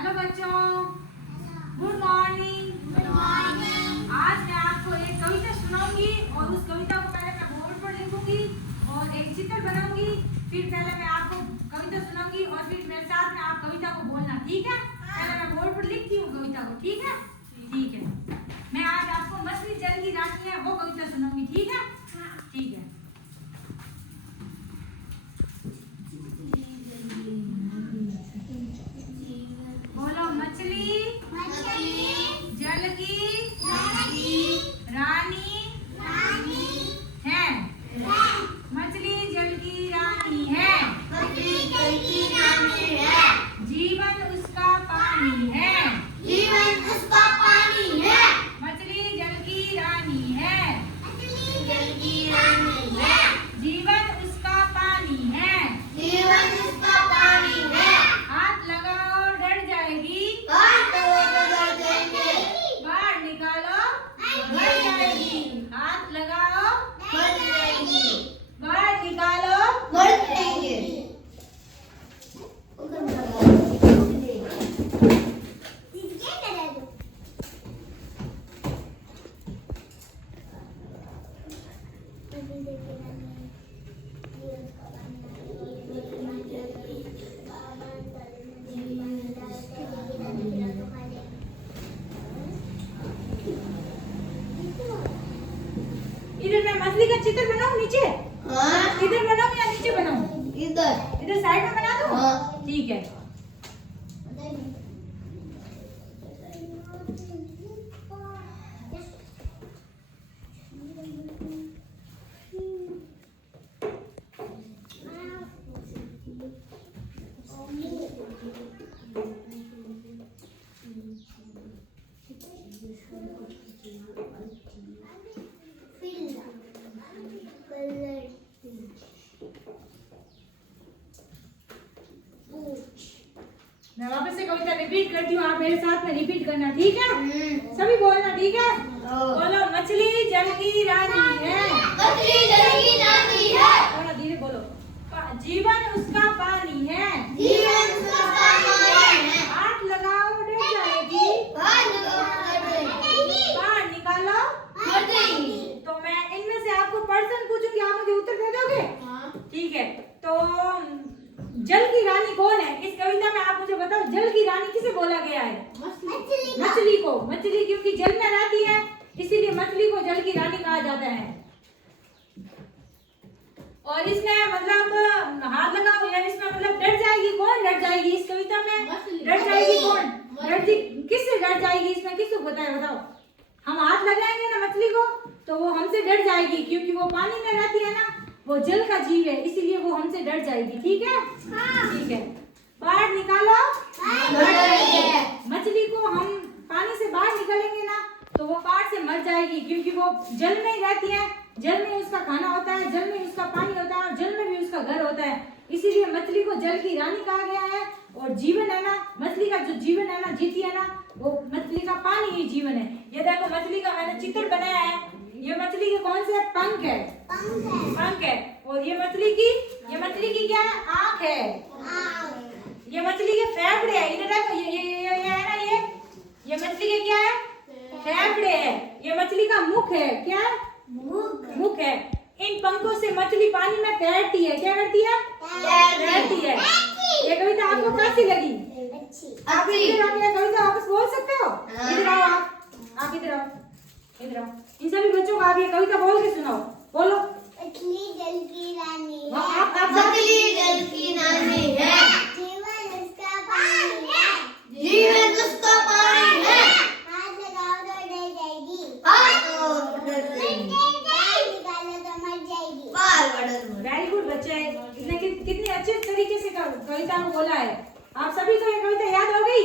Hello बच्चों, good morning. Good morning. आज मैं आपको एक कविता सुनाऊंगी और उस कविता को पहले मैं बोर्ड पर लिखूंगी और एक चित्र बनाऊंगी। फिर पहले मैं आपको कविता सुनाऊंगी और फिर मेरे साथ में आप कविता को बोलना, ठीक है? पहले मैं बोर्ड पर लिखती हूँ कविता को, ठीक है? ठीक है। मैं आज आपको मछली जल की रानी है वो कविता सुनाऊंगी, ठीक है? ठीक है। बोलो, मछली जल की रानी है। मछली जल की रानी है। जीवन उसका पानी है। मछली जल की रानी है। जीवन उसका पानी है। हाथ लगाओ डर जाएगी, बाहर निकालो मर जाएगी। हाथ लगाओ बाहर निकालो। इधर मैं मछली का चित्र बनाऊं नीचे? इधर बनाऊं या नीचे बनाऊं? इधर साइड में बना दूं? ठीक है। मैं वापस से कविता रिपीट करती हूँ, आप मेरे साथ में रिपीट करना, ठीक है? सभी बोलना, ठीक है? बोलो, मछली जल की रानी है। थोड़ा धीरे बोलो। जीवन उसका पानी है। हाथ लगाओ डर जाएगी, बाहर निकालो। तो मैं इनमें से आपको पर्सन पूछूंगी, आप मुझे उत्तर दे दोगे? ठीक है। तो जल की रानी कौन है? इस कविता में आप मुझे बताओ, जल की रानी किसे बोला गया है? मछली को। मछली क्योंकि जल में रहती है, इसीलिए मछली को जल की रानी कहा जाता है। और इसमें मतलब हाथ लगाओ या इसमें मतलब डर जाएगी, कौन डर जाएगी इस कविता में? डर जाएगी कौन? किससे डर जाएगी इसमें? किसको पता है, बताओ? हम हाथ लगाएंगे ना मछली को तो वो हमसे डर जाएगी, क्योंकि वो पानी में रहती है ना, वो जल का जीव है, इसीलिए वो हमसे डर जाएगी, ठीक है? ठीक है। बाहर निकालो। मछली को हम पानी से बाहर निकालेंगे ना तो वो बाहर से मर जाएगी, क्योंकि वो जल में ही रहती है, जल में उसका खाना होता है, जल में उसका पानी होता है और जल में भी उसका घर होता है, इसीलिए मछली को जल की रानी कहा गया है। और जीवन है ना, मछली का जो जीवन है ना, जीती है ना, वो मछली का पानी ही जीवन है। ये देखो मछली का मैंने चित्र बनाया है। ये मछली के कौन से पंख है? पंख है। और ये मछली की क्या है? आँख है। ये मछली के फेफड़े है। इधर देखो, ये है ना, ये मछली के क्या है? फेफड़े है। ये मछली का मुख है। क्या है? मुख है। इन पंखों से मछली पानी में तैरती है। क्या करती है? तैरती है। ये कविता आपको कैसी लगी? आप इधर आके कविता वापस बोल सकते हो? इधर आओ, आप इधर आओ। इन सभी बच्चों को आप ये कविता बोल के सुनाओ। बोलो, मछली जल की रानी है। आप मछली जल की रानी है। जीवन उसका पानी है। हाथ लगाओ तो डर जाएगी, निकालो तो मर जाएगी। वेरी गुड बच्चे, इसने कितने अच्छे तरीके से कविता को बोला है। आप सभी को ये कविता याद हो गई?